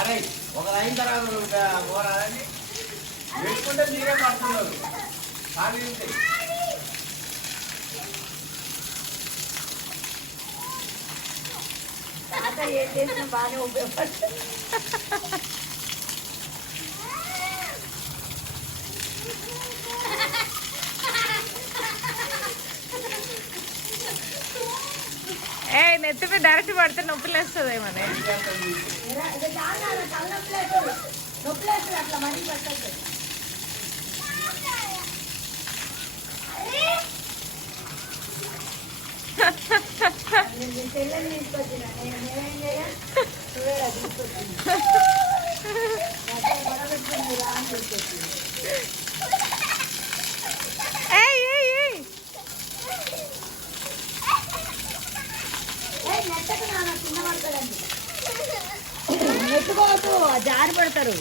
అరే ఒక అయిన తర్వాత పోరాదని వేసుకుంటే మీరే పడుతున్నారు ఖాళీ ఉంటాయి. ఏం చేసినా బాగానే ఉపయోగపడుతుంది. నెత్తి మీద డైరెక్ట్ పడితే నొప్పి లేస్తుంది ఏమని అట్లా మరీ పట్టదు. తెల్లని తీసుకొచ్చిన నేనేం చేయాలి తీసుకొచ్చింది అని తీసుకొచ్చింది. నెట్టకు నాన్న చిన్న పడతాడండి. నెట్టుకోవద్దు జారి పడతారు.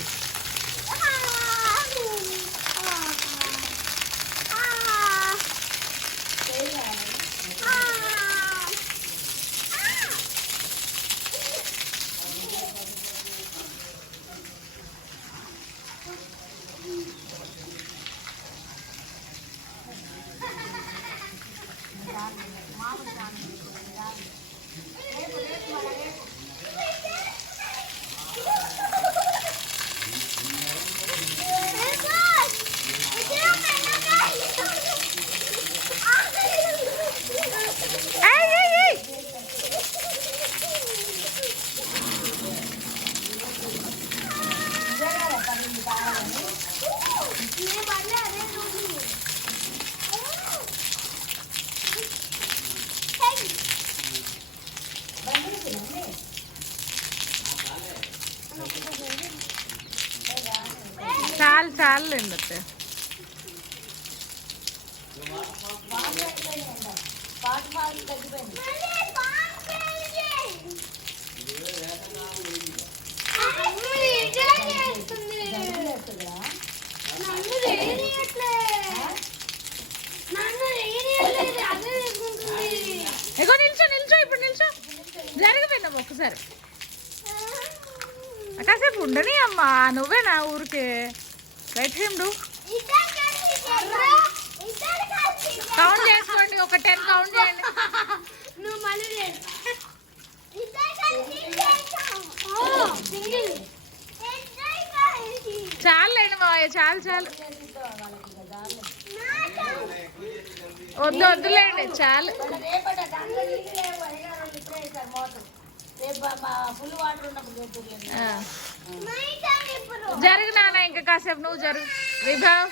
చాలు చాలండి అత్తే. ఇగో నిల్చో నిల్చో ఇప్పుడు నిల్చో జరిగిపోయినాము ఒక్కసారి కాసేపు ఉండని అమ్మా. నువ్వేనా ఊరికే రైట్ హ్యాండ్ కౌంట్ చేసుకోండి. ఒక 10 కౌంట్ చేయండి. చాలండి మావయ్య చాలు చాలు. వద్దు వద్దులేండి చాలు. జరుగు నాన్న ఇంకా కాసేపు నువ్వు జరుగు. విభావ్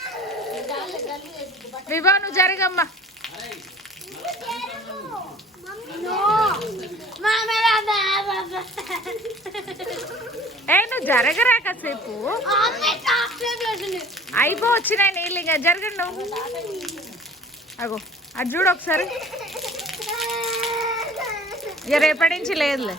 విభావ్ నువ్వు జరగమ్మా. నువ్వు జరగరా కాసేపు అయిపోవచ్చినాయి నీళ్ళు. ఇంకా జరగండి నువ్వు. అగో అది చూడు ఒకసారి. ఇక రేపటి నుంచి లేదులే.